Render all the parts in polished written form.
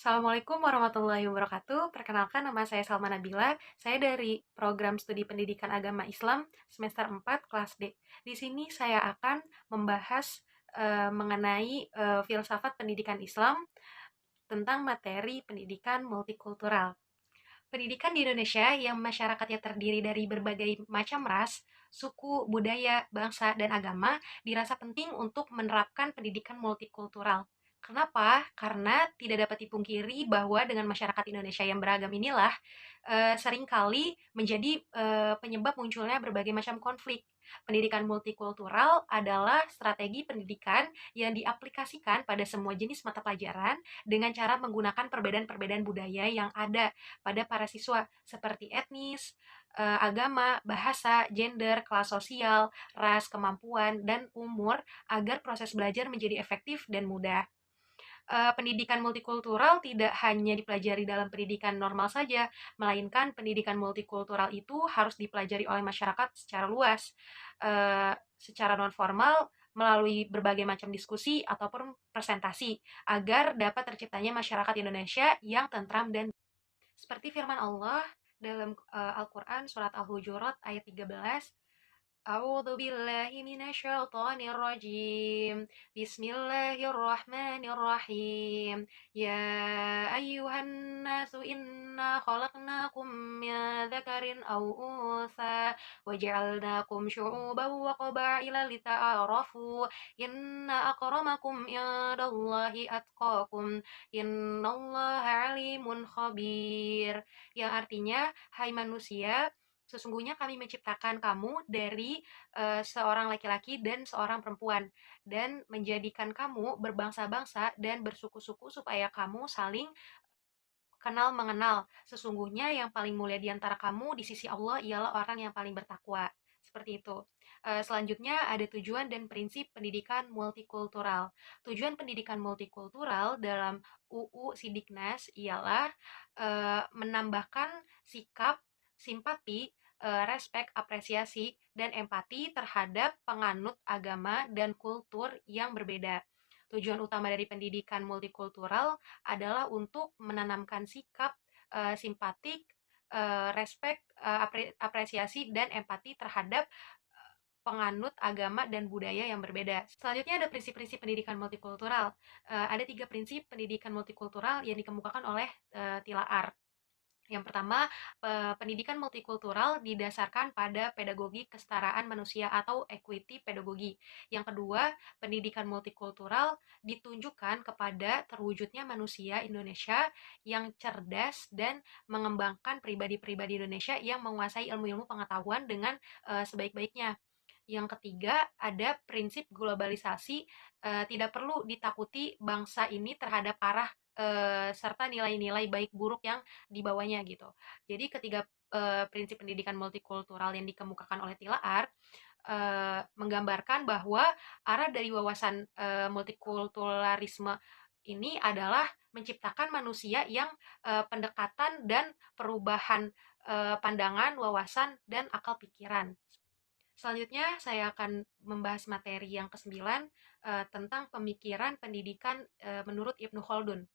Assalamualaikum warahmatullahi wabarakatuh. Perkenalkan, nama saya Salma Nabila. Saya dari Program Studi Pendidikan Agama Islam semester 4 kelas D. Di sini saya akan membahas mengenai filsafat pendidikan Islam tentang materi pendidikan multikultural. Pendidikan di Indonesia yang masyarakatnya terdiri dari berbagai macam ras, suku, budaya, bangsa, dan agama dirasa penting untuk menerapkan pendidikan multikultural. Kenapa? Karena tidak dapat dipungkiri bahwa dengan masyarakat Indonesia yang beragam inilah seringkali menjadi penyebab munculnya berbagai macam konflik. Pendidikan multikultural adalah strategi pendidikan yang diaplikasikan pada semua jenis mata pelajaran dengan cara menggunakan perbedaan-perbedaan budaya yang ada pada para siswa seperti etnis, agama, bahasa, gender, kelas sosial, ras, kemampuan, dan umur agar proses belajar menjadi efektif dan mudah. Pendidikan multikultural tidak hanya dipelajari dalam pendidikan normal saja, melainkan pendidikan multikultural itu harus dipelajari oleh masyarakat secara luas, secara non formal melalui berbagai macam diskusi ataupun presentasi agar dapat terciptanya masyarakat Indonesia yang tentram dan seperti firman Allah dalam Al-Quran surat Al-Hujurat ayat 13. A'udzu billahi minasyaitonir rajim. Bismillahirrahmanirrahim. Ya ayyuhan nasu inna khalaqnakum min dzakarin aw untha wa ja'alnakum syu'uban wa qabaila lita'arafu. Inna akramakum indallahi atqakum. Innallaha alimun khabir. Yang artinya, hai manusia, sesungguhnya kami menciptakan kamu dari seorang laki-laki dan seorang perempuan dan menjadikan kamu berbangsa-bangsa dan bersuku-suku supaya kamu saling kenal mengenal. Sesungguhnya yang paling mulia di antara kamu di sisi Allah ialah orang yang paling bertakwa. Seperti itu. Selanjutnya ada tujuan dan prinsip pendidikan multikultural. Tujuan pendidikan multikultural dalam UU Sidiknas ialah menambahkan sikap simpati, respek, apresiasi, dan empati terhadap penganut agama dan kultur yang berbeda. Tujuan utama dari pendidikan multikultural adalah untuk menanamkan sikap simpatik, respek, apresiasi, dan empati terhadap penganut agama dan budaya yang berbeda. Selanjutnya ada prinsip-prinsip pendidikan multikultural. Ada 3 prinsip pendidikan multikultural yang dikemukakan oleh Tilaar. Yang pertama, pendidikan multikultural didasarkan pada pedagogi kesetaraan manusia atau equity pedagogi. Yang kedua, pendidikan multikultural ditunjukkan kepada terwujudnya manusia Indonesia yang cerdas dan mengembangkan pribadi-pribadi Indonesia yang menguasai ilmu-ilmu pengetahuan dengan sebaik-baiknya. Yang ketiga, ada prinsip globalisasi, tidak perlu ditakuti bangsa ini terhadap arah serta nilai-nilai baik buruk yang dibawanya gitu. Jadi ketiga prinsip pendidikan multikultural yang dikemukakan oleh Tilaar menggambarkan bahwa arah dari wawasan multikulturalisme ini adalah menciptakan manusia yang pendekatan dan perubahan pandangan, wawasan, dan akal pikiran. Selanjutnya saya akan membahas materi yang ke-9 tentang pemikiran pendidikan menurut Ibnu Khaldun.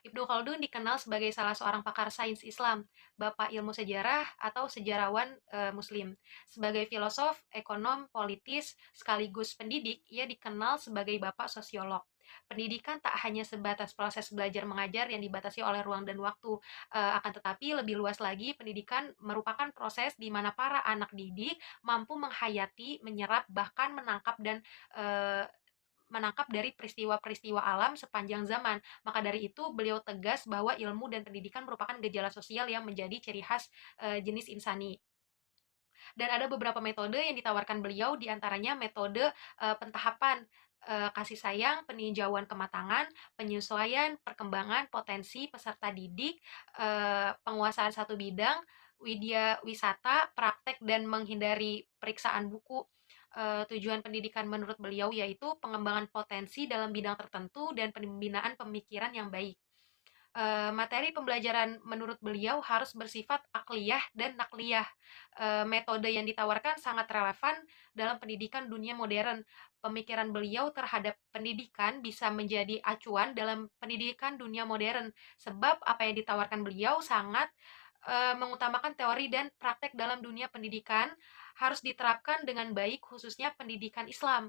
Ibnu Khaldun dikenal sebagai salah seorang pakar sains Islam, bapak ilmu sejarah atau sejarawan Muslim. Sebagai filosof, ekonom, politis, sekaligus pendidik, ia dikenal sebagai bapak sosiolog. Pendidikan tak hanya sebatas proses belajar mengajar yang dibatasi oleh ruang dan waktu, akan tetapi lebih luas lagi, pendidikan merupakan proses di mana para anak didik mampu menghayati, menyerap, bahkan menangkap dari peristiwa-peristiwa alam sepanjang zaman. Maka dari itu beliau tegas bahwa ilmu dan pendidikan merupakan gejala sosial yang menjadi ciri khas jenis insani. Dan ada beberapa metode yang ditawarkan beliau, diantaranya metode pentahapan kasih sayang, peninjauan kematangan, penyesuaian, perkembangan potensi peserta didik, penguasaan satu bidang, widya wisata, praktek, dan menghindari periksaan buku. Tujuan pendidikan menurut beliau yaitu pengembangan potensi dalam bidang tertentu dan pembinaan pemikiran yang baik. Materi pembelajaran menurut beliau harus bersifat akliyah dan nakliyah. Metode yang ditawarkan sangat relevan dalam pendidikan dunia modern. pemikiran beliau terhadap pendidikan bisa menjadi acuan dalam pendidikan dunia modern, sebab apa yang ditawarkan beliau sangat mengutamakan teori dan praktek dalam dunia pendidikan harus diterapkan dengan baik, khususnya pendidikan Islam.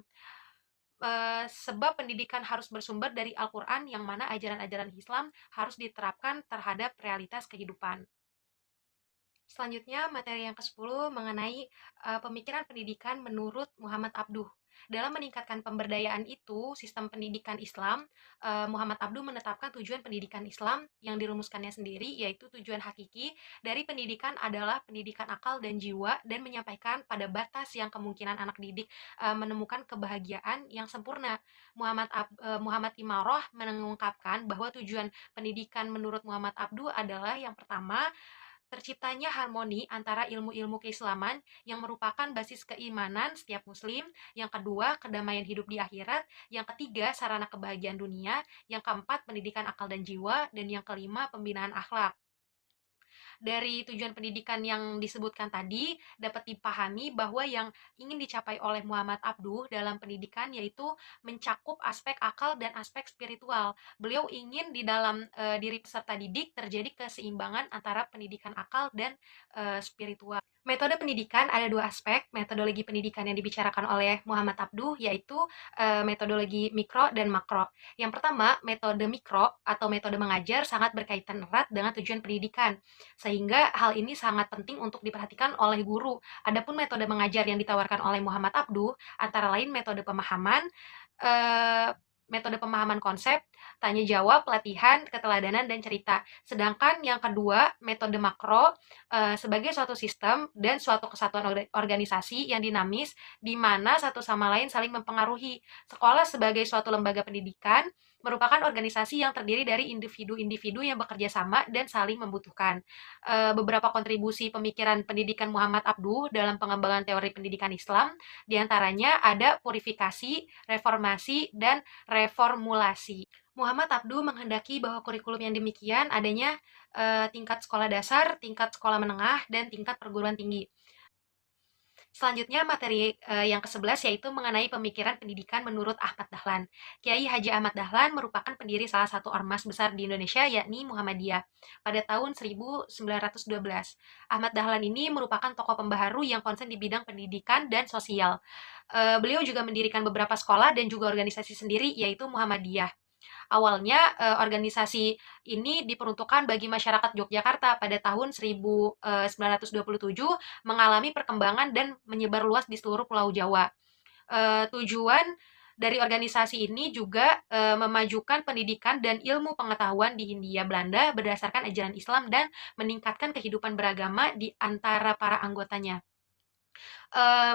Sebab pendidikan harus bersumber dari Al-Quran, yang mana ajaran-ajaran Islam harus diterapkan terhadap realitas kehidupan. Selanjutnya, materi yang ke-10 mengenai pemikiran pendidikan menurut Muhammad Abduh. Dalam meningkatkan pemberdayaan itu, sistem pendidikan Islam, Muhammad Abduh menetapkan tujuan pendidikan Islam yang dirumuskannya sendiri, yaitu tujuan hakiki dari pendidikan adalah pendidikan akal dan jiwa, dan menyampaikan pada batas yang kemungkinan anak didik menemukan kebahagiaan yang sempurna. Muhammad Imaroh mengungkapkan bahwa tujuan pendidikan menurut Muhammad Abduh adalah yang pertama, terciptanya harmoni antara ilmu-ilmu keislaman yang merupakan basis keimanan setiap muslim, yang kedua kedamaian hidup di akhirat, yang ketiga sarana kebahagiaan dunia, yang keempat pendidikan akal dan jiwa, dan yang kelima pembinaan akhlak. Dari tujuan pendidikan yang disebutkan tadi dapat dipahami bahwa yang ingin dicapai oleh Muhammad Abduh dalam pendidikan yaitu mencakup aspek akal dan aspek spiritual. Beliau ingin di dalam diri peserta didik terjadi keseimbangan antara pendidikan akal dan spiritual. Metode pendidikan ada dua aspek metodologi pendidikan yang dibicarakan oleh Muhammad Abduh, yaitu metodologi mikro dan makro. Yang pertama, metode mikro atau metode mengajar sangat berkaitan erat dengan tujuan pendidikan, sehingga hal ini sangat penting untuk diperhatikan oleh guru. Adapun metode mengajar yang ditawarkan oleh Muhammad Abduh antara lain eh, metode pemahaman konsep, tanya jawab, pelatihan, keteladanan, dan cerita. Sedangkan yang kedua, metode makro sebagai suatu sistem dan suatu kesatuan organisasi yang dinamis di mana satu sama lain saling mempengaruhi. Sekolah sebagai suatu lembaga pendidikan merupakan organisasi yang terdiri dari individu-individu yang bekerja sama dan saling membutuhkan. Beberapa kontribusi pemikiran pendidikan Muhammad Abduh dalam pengembangan teori pendidikan Islam, diantaranya ada purifikasi, reformasi, dan reformulasi. Muhammad Abduh menghendaki bahwa kurikulum yang demikian adanya tingkat sekolah dasar, tingkat sekolah menengah, dan tingkat perguruan tinggi. Selanjutnya materi yang ke-11 yaitu mengenai pemikiran pendidikan menurut Ahmad Dahlan. Kiai Haji Ahmad Dahlan merupakan pendiri salah satu ormas besar di Indonesia, yakni Muhammadiyah pada tahun 1912. Ahmad Dahlan ini merupakan tokoh pembaharu yang konsen di bidang pendidikan dan sosial. Beliau juga mendirikan beberapa sekolah dan juga organisasi sendiri, yaitu Muhammadiyah. Awalnya organisasi ini diperuntukkan bagi masyarakat Yogyakarta. Pada tahun 1927 mengalami perkembangan dan menyebar luas di seluruh Pulau Jawa. Tujuan dari organisasi ini juga memajukan pendidikan dan ilmu pengetahuan di Hindia Belanda berdasarkan ajaran Islam dan meningkatkan kehidupan beragama di antara para anggotanya.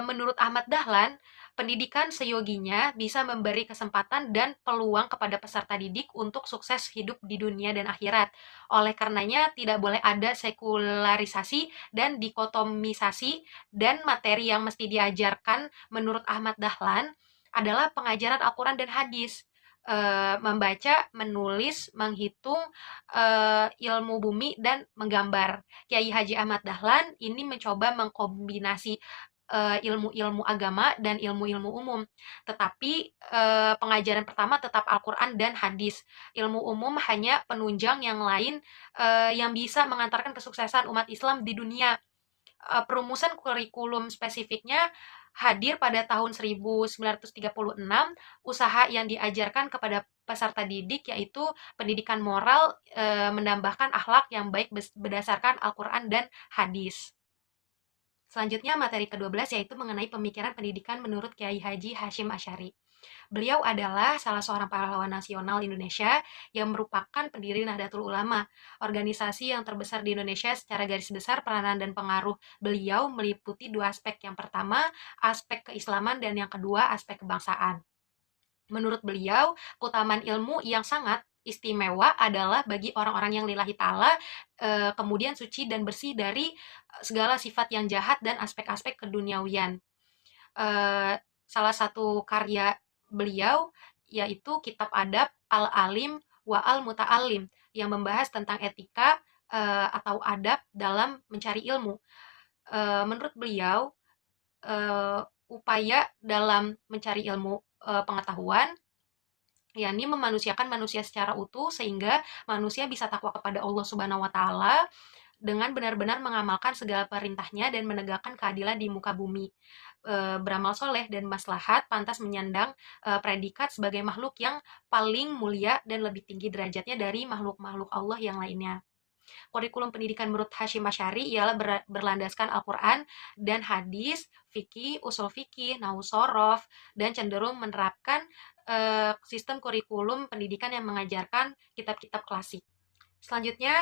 Menurut Ahmad Dahlan, pendidikan seyoginya bisa memberi kesempatan dan peluang kepada peserta didik untuk sukses hidup di dunia dan akhirat. Oleh karenanya, tidak boleh ada sekularisasi dan dikotomisasi, dan materi yang mesti diajarkan menurut Ahmad Dahlan adalah pengajaran Al-Quran dan hadis. Membaca, menulis, menghitung, ilmu bumi, dan menggambar. Kiai Haji Ahmad Dahlan ini mencoba mengkombinasi ilmu-ilmu agama dan ilmu-ilmu umum. Tetapi pengajaran pertama tetap Al-Quran dan hadis. Ilmu umum hanya penunjang yang lain yang bisa mengantarkan kesuksesan umat Islam di dunia. Perumusan kurikulum spesifiknya hadir pada tahun 1936. Usaha yang diajarkan kepada peserta didik yaitu pendidikan moral, menambahkan akhlak yang baik berdasarkan Al-Quran dan hadis. Selanjutnya materi ke-12 yaitu mengenai pemikiran pendidikan menurut Kiai Haji Hashim Asy'ari. Beliau adalah salah seorang pahlawan nasional Indonesia yang merupakan pendiri Nahdlatul Ulama, organisasi yang terbesar di Indonesia. Secara garis besar peranan dan pengaruh beliau meliputi dua aspek. Yang pertama, aspek keislaman, dan yang kedua, aspek kebangsaan. Menurut beliau, keutamaan ilmu yang sangat istimewa adalah bagi orang-orang yang lillahi ta'ala, kemudian suci dan bersih dari segala sifat yang jahat dan aspek-aspek keduniawian. Salah satu karya beliau yaitu Kitab Adab Al-Alim wa Al-Muta'alim yang membahas tentang etika atau adab dalam mencari ilmu. Menurut beliau, upaya dalam mencari ilmu pengetahuan, yakni memanusiakan manusia secara utuh sehingga manusia bisa takwa kepada Allah Subhanahu wa taala dengan benar-benar mengamalkan segala perintahnya dan menegakkan keadilan di muka bumi. Beramal soleh dan maslahat pantas menyandang predikat sebagai makhluk yang paling mulia dan lebih tinggi derajatnya dari makhluk-makhluk Allah yang lainnya. Kurikulum pendidikan menurut Hashim Asy'ari ialah berlandaskan Al-Quran dan hadis, fikih, usul fikih, nahwu sorof, dan cenderung menerapkan sistem kurikulum pendidikan yang mengajarkan kitab-kitab klasik. Selanjutnya,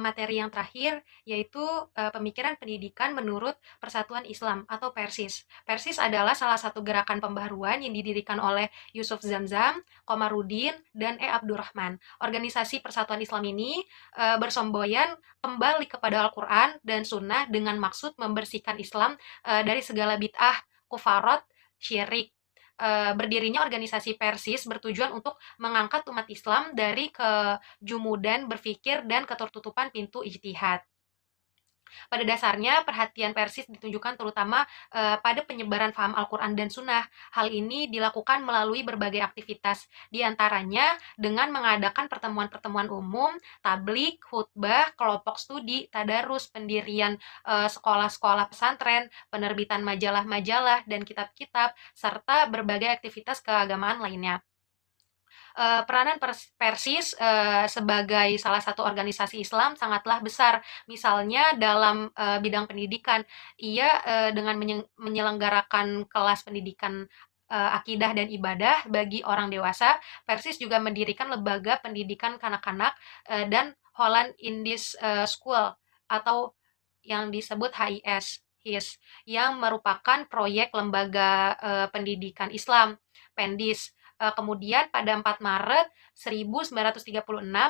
materi yang terakhir yaitu pemikiran pendidikan menurut Persatuan Islam atau Persis. Persis adalah salah satu gerakan pembaharuan yang didirikan oleh Yusuf Zamzam, Komarudin, dan Abdurrahman. Organisasi Persatuan Islam ini bersemboyan kembali kepada Al-Quran dan Sunnah dengan maksud membersihkan Islam dari segala bid'ah, kufarat, syirik. Berdirinya organisasi Persis bertujuan untuk mengangkat umat Islam dari kejumudan berpikir dan ketertutupan pintu ijtihad. Pada dasarnya, perhatian Persis ditunjukkan terutama pada penyebaran faham Al-Quran dan Sunnah. Hal ini dilakukan melalui berbagai aktivitas, di antaranya dengan mengadakan pertemuan-pertemuan umum, tablik, khutbah, kelompok studi, tadarus, pendirian sekolah-sekolah pesantren, penerbitan majalah-majalah dan kitab-kitab, serta berbagai aktivitas keagamaan lainnya. Peranan Persis sebagai salah satu organisasi Islam sangatlah besar. Misalnya dalam bidang pendidikan, ia dengan menyelenggarakan kelas pendidikan akidah dan ibadah bagi orang dewasa. Persis juga mendirikan lembaga pendidikan kanak-kanak dan Holland Indies School atau yang disebut HIS, yang merupakan proyek lembaga pendidikan Islam, Pendis. Kemudian pada 4 Maret 1936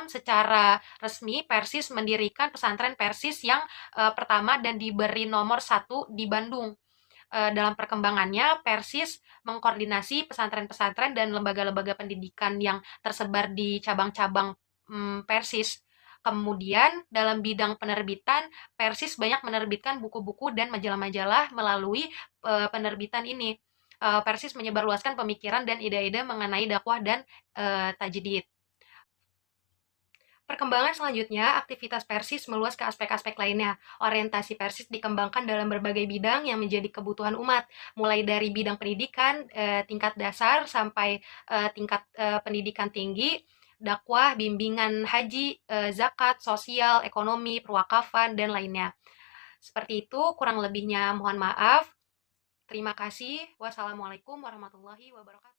secara resmi Persis mendirikan pesantren Persis yang pertama dan diberi nomor 1 di Bandung. Dalam perkembangannya, Persis mengkoordinasi pesantren-pesantren dan lembaga-lembaga pendidikan yang tersebar di cabang-cabang Persis. Kemudian dalam bidang penerbitan, Persis banyak menerbitkan buku-buku dan majalah-majalah melalui penerbitan ini. Persis menyebarluaskan pemikiran dan ide-ide mengenai dakwah dan tajdid. Perkembangan selanjutnya, aktivitas Persis meluas ke aspek-aspek lainnya. Orientasi Persis dikembangkan dalam berbagai bidang yang menjadi kebutuhan umat, mulai dari bidang pendidikan tingkat dasar sampai tingkat pendidikan tinggi, dakwah, bimbingan haji, zakat, sosial, ekonomi, perwakafan, dan lainnya. Seperti itu, kurang lebihnya mohon maaf. Terima kasih. Wassalamualaikum warahmatullahi wabarakatuh.